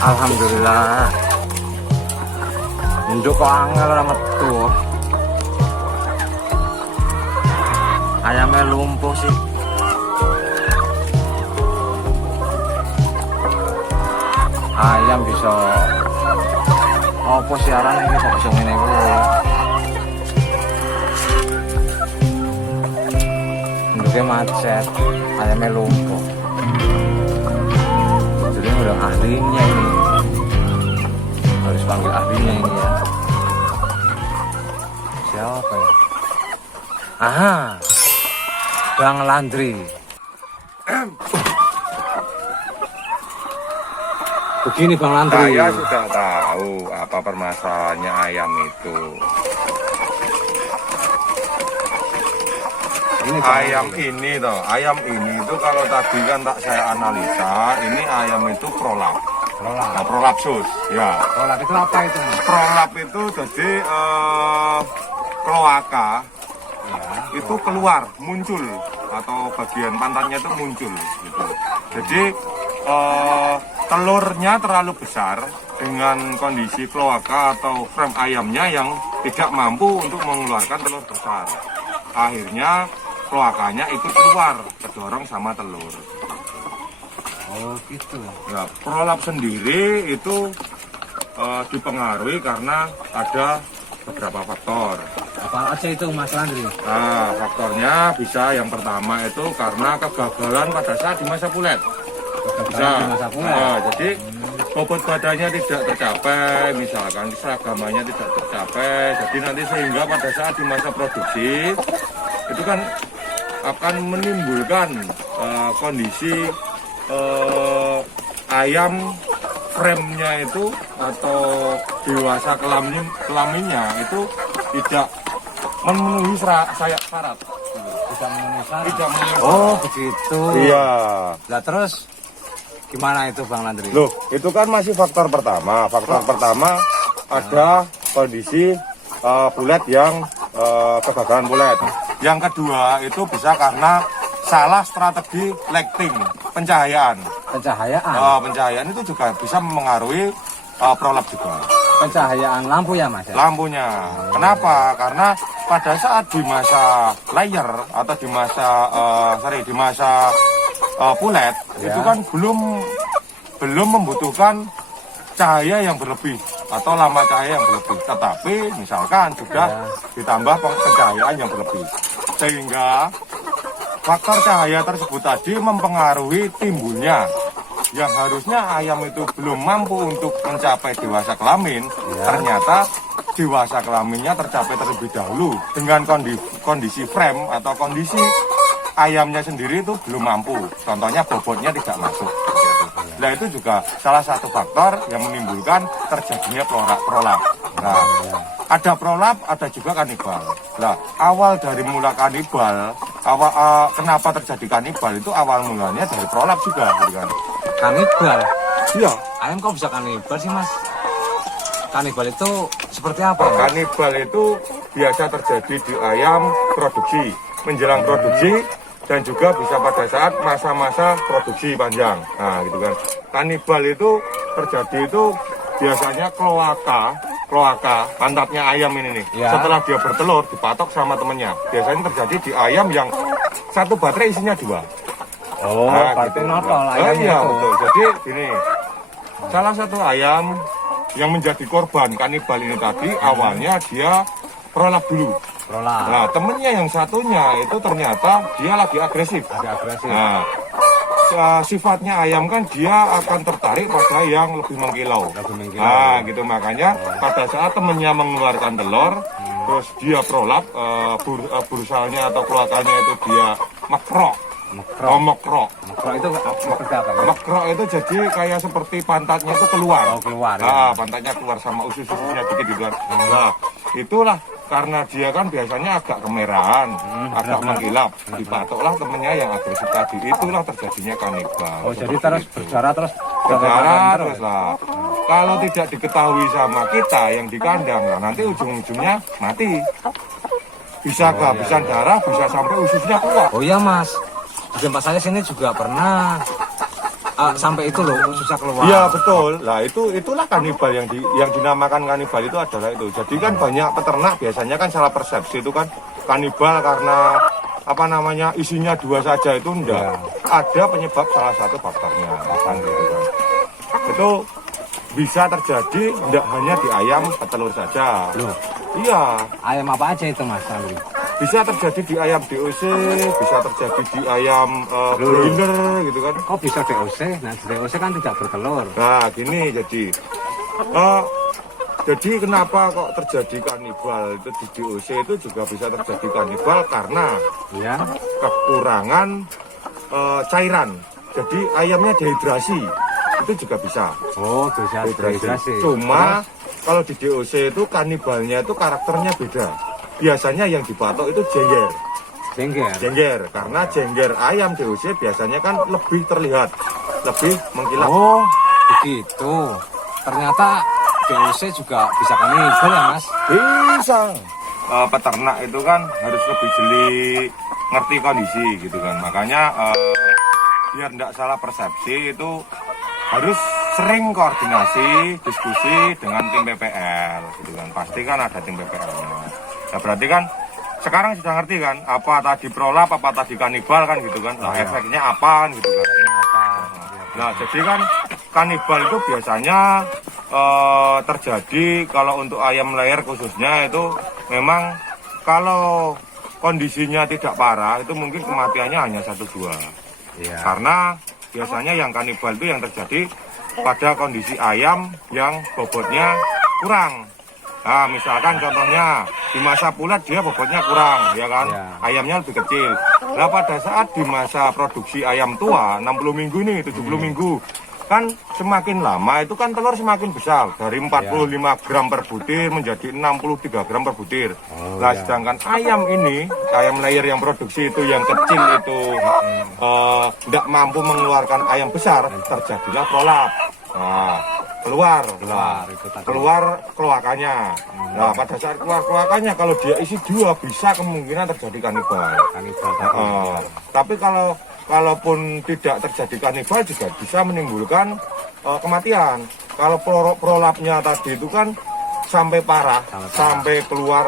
Alhamdulillah. Nduk kok angel ora metu. Ayamnya lumpuh sih. Ayam bisa apa siaran ini kok bisa ngene kuwi. Nduknya macet, ayamnya lumpuh. Jadi udah ahlinya ini. Harus panggil ahlinya ini ya. Siapa ya? Aha, Bang Landri. Begini Bang Landri. Saya sudah tahu apa permasalahannya ayam itu. Ini ayam ini itu kalau tadi kan tak saya analisa, ini ayam itu prolap. Nah, prolapsus, ya. Prolap itu apa itu? Prolap itu jadi kloaka Ya. itu keluar, muncul atau bagian pantatnya itu muncul gitu. Jadi telurnya terlalu besar dengan kondisi kloaka atau frame ayamnya yang tidak mampu untuk mengeluarkan telur besar. Akhirnya kloakanya ikut keluar, kedorong sama telur. Oh gitu. Ya, prolap sendiri itu dipengaruhi karena ada beberapa faktor. Apa aja itu Mas Landri? Nah, faktornya bisa yang pertama itu karena kegagalan pada saat di masa pulet. Bisa. Di masa pulet. Nah, jadi bobot badannya tidak tercapai, misalkan seragamannya tidak tercapai, jadi nanti sehingga pada saat di masa produksi itu kan akan menimbulkan kondisi ayam frame-nya itu atau dewasa kelaminnya itu tidak memenuhi syarat. Bisa memenuhi syarat. Tidak memenuhi. Oh begitu. Iya. Lah terus gimana itu Bang Landri? Loh, itu kan masih faktor pertama. Faktor pertama ada kondisi bulet yang kegagalan bulet. Yang kedua itu bisa karena salah strategi lighting, pencahayaan. Pencahayaan. Pencahayaan itu juga bisa mempengaruhi prolap juga. Pencahayaan lampu ya Mas? Ya? Lampunya. Kenapa? Karena pada saat di masa layer atau di masa pulet Ya. itu kan belum membutuhkan cahaya yang berlebih atau lama cahaya yang berlebih, tetapi misalkan sudah ditambah pencahayaan yang berlebih, sehingga faktor cahaya tersebut tadi mempengaruhi timbulnya yang harusnya ayam itu belum mampu untuk mencapai dewasa kelamin, ternyata dewasa kelaminnya tercapai terlebih dahulu dengan kondisi frame atau kondisi ayamnya sendiri itu belum mampu, contohnya bobotnya tidak masuk. Nah itu juga salah satu faktor yang menimbulkan terjadinya prolap. Nah, ada prolap, ada juga kanibal. Nah, awal dari mula kanibal, kenapa terjadi kanibal itu awal mulanya dari prolap juga, gitu kan? Kanibal? Iya. Ayam kok bisa kanibal sih Mas? Kanibal itu seperti apa ya? Kanibal itu biasa terjadi di ayam produksi, menjelang produksi, dan juga bisa pada saat masa-masa produksi panjang. Nah, gitu kan. Kanibal itu terjadi itu biasanya kloaka, pantatnya ayam ini nih. Ya. Setelah dia bertelur, dipatok sama temennya. Biasanya terjadi di ayam yang satu baterai isinya 2. Oh, Nah, berarti gitu. notol Oh, ayamnya iya, itu. betul. Jadi gini, salah satu ayam yang menjadi korban kanibal ini tadi, awalnya dia prolap dulu. Prolap. Nah, temennya yang satunya itu ternyata dia lagi agresif. Agak agresif. Nah, sifatnya ayam kan dia akan tertarik pada yang lebih mengkilau. Nah, gitu makanya pada saat temennya mengeluarkan telur, terus dia prolap, bursalnya atau kloakanya itu dia mekrok. Mekrok itu seperti apa ya? Mekrok itu jadi kayak seperti pantatnya itu keluar. Oh, keluar ya. Pantatnya keluar sama usus-ususnya dikit gitu kan. Nah, itulah karena dia kan biasanya agak kemerahan, agak mengkilap. Dipatoklah temennya yang agresif tadi. Itulah terjadinya kanibal. Oh, jadi terus berdarah terus berdarah terus lah. Kalau tidak diketahui sama kita yang di kandang, nah nanti ujung-ujungnya mati. Bisa kehabisan darah, bisa sampai ususnya keluar. Oh iya Mas, di tempat saya sini juga pernah sampai itu loh susah keluar. Iya betul. Lah itulah kanibal yang dinamakan kanibal itu adalah itu. Jadi kan banyak peternak biasanya kan salah persepsi itu kan kanibal karena apa namanya isinya 2 saja itu enggak. Ada penyebab salah satu faktornya kan gitu kan. Itu bisa terjadi tidak hanya di ayam petelur saja. Loh. Iya. Ayam apa aja itu Mas Andri? Bisa terjadi di ayam DOC, bisa terjadi di ayam broiler gitu kan. Kok bisa DOC? Nah, DOC kan tidak bertelur. Nah, gini jadi kenapa kok terjadi kanibal itu di DOC itu juga bisa terjadi kanibal karena Ya. kekurangan cairan. Jadi ayamnya dehidrasi itu juga bisa. Oh, bisa dehidrasi. Cuma kalau di DOC itu kanibalnya itu karakternya beda. Biasanya yang dipatok itu jengger, karena jengger ayam DOC biasanya kan lebih terlihat, lebih mengkilap. Oh, begitu. Ternyata DOC juga bisa kanibal ya Mas? Bisa. Peternak itu kan harus lebih jeli, ngerti kondisi gitu kan. Makanya biar tidak salah persepsi itu harus sering koordinasi, diskusi dengan tim PPL gitu kan. Pasti kan ada tim PPL-nya. Nah berarti kan sekarang sudah ngerti kan apa tadi prolap, apa tadi kanibal kan gitu kan. Nah efeknya apa kan gitu kan. Nah jadi kan kanibal itu biasanya terjadi kalau untuk ayam layer khususnya itu memang kalau kondisinya tidak parah itu mungkin kematiannya hanya 1-2. Iya. Karena biasanya yang kanibal itu yang terjadi pada kondisi ayam yang bobotnya kurang. Nah, misalkan contohnya di masa pulat dia bobotnya kurang, ya kan? Ya. Ayamnya lebih kecil. Nah, pada saat di masa produksi ayam tua, 60 minggu nih, 70 minggu, kan semakin lama itu kan telur semakin besar. Dari 45 gram per butir menjadi 63 gram per butir. Nah, sedangkan ayam ini, ayam layer yang produksi itu yang kecil itu tidak mampu mengeluarkan ayam besar, terjadilah prolap. Nah, keluar kloakannya. Nah, pada saat keluar kloakannya kalau dia isi 2 bisa kemungkinan terjadi kanibal. Tapi kalaupun tidak terjadi kanibal juga bisa menimbulkan kematian. Kalau prolapnya tadi itu kan sampai parah, sampai keluar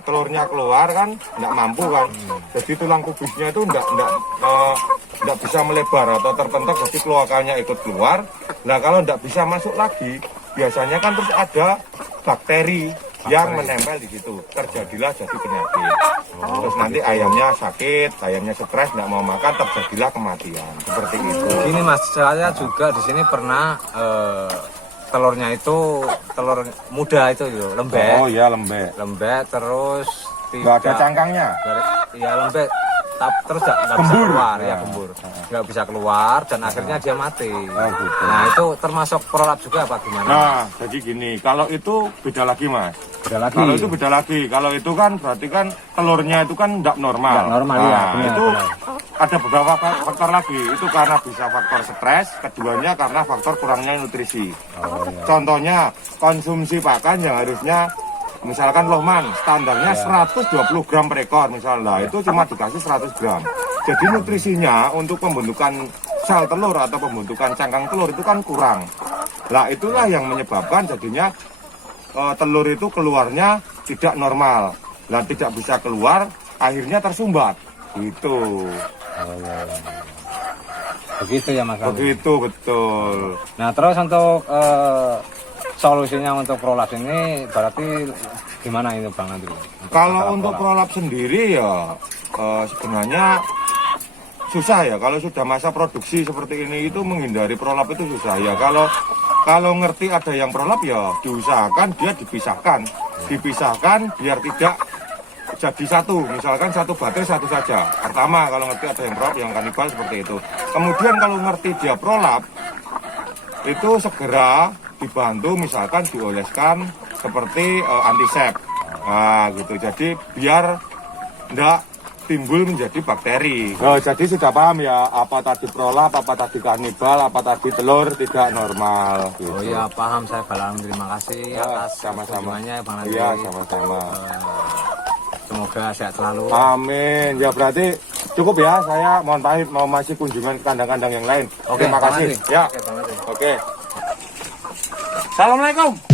telurnya keluar kan nggak mampu kan. Jadi tulang kubisnya itu nggak bisa melebar atau terpentok, jadi kloakannya ikut keluar. Nah kalau nggak bisa masuk lagi, biasanya kan terus ada bakteri yang menempel di situ, terjadilah jadi penyakit. Terus nanti ayamnya sakit, ayamnya stres, nggak mau makan, terjadilah kematian seperti itu. Ini Mas, saya juga di sini pernah telurnya itu telur muda itu lembek. Oh iya lembek Terus nggak ada cangkangnya. Ya lembek, terus nggak bisa keluar ya, gembur, nggak bisa keluar dan akhirnya dia mati. Gitu. Nah itu termasuk prolap juga apa gimana? Nah jadi gini, kalau itu beda lagi Mas. Kalau itu beda lagi. Kalau itu kan berarti kan telurnya itu kan tidak normal. Nggak normal nah, ya. Benar, itu benar. ada beberapa faktor lagi. Itu karena bisa faktor stres, keduanya karena faktor kurangnya nutrisi. Contohnya konsumsi pakan yang harusnya misalkan lohman standarnya 120 gram per ekor misalnya, itu cuma dikasih 100 gram. Jadi nutrisinya untuk pembentukan sel telur atau pembentukan cangkang telur itu kan kurang. Nah itulah yang menyebabkan jadinya telur itu keluarnya tidak normal. Nah tidak bisa keluar, akhirnya tersumbat. Gitu. Begitu ya Mas. Begitu betul. Nah terus untuk solusinya untuk prolap ini berarti gimana ini Bang Andri? Kalau untuk prolap sendiri ya sebenarnya susah ya. Kalau sudah masa produksi seperti ini itu menghindari prolap itu susah ya. Kalau ngerti ada yang prolap ya diusahakan dia dipisahkan biar tidak jadi satu. Misalkan satu baterai satu saja. Pertama kalau ngerti ada yang prolap, yang kanibal seperti itu. Kemudian kalau ngerti dia prolap itu segera dibantu misalkan dioleskan seperti antisep. Nah gitu. Jadi biar enggak timbul menjadi bakteri. Oh, jadi sudah paham ya apa tadi prolap, apa tadi kanibal, apa tadi telur tidak normal. Gitu. Oh iya paham, saya Bang. Terima kasih atas sama-sama. Bang Andri. Iya sama-sama. Semoga sehat selalu. Amin. Ya berarti Cukup ya, saya mohon pamit mau masih kunjungan ke kandang-kandang yang lain. Oke, terima kasih. Ya. Oke, Bang Ade. Oke. Assalamualaikum.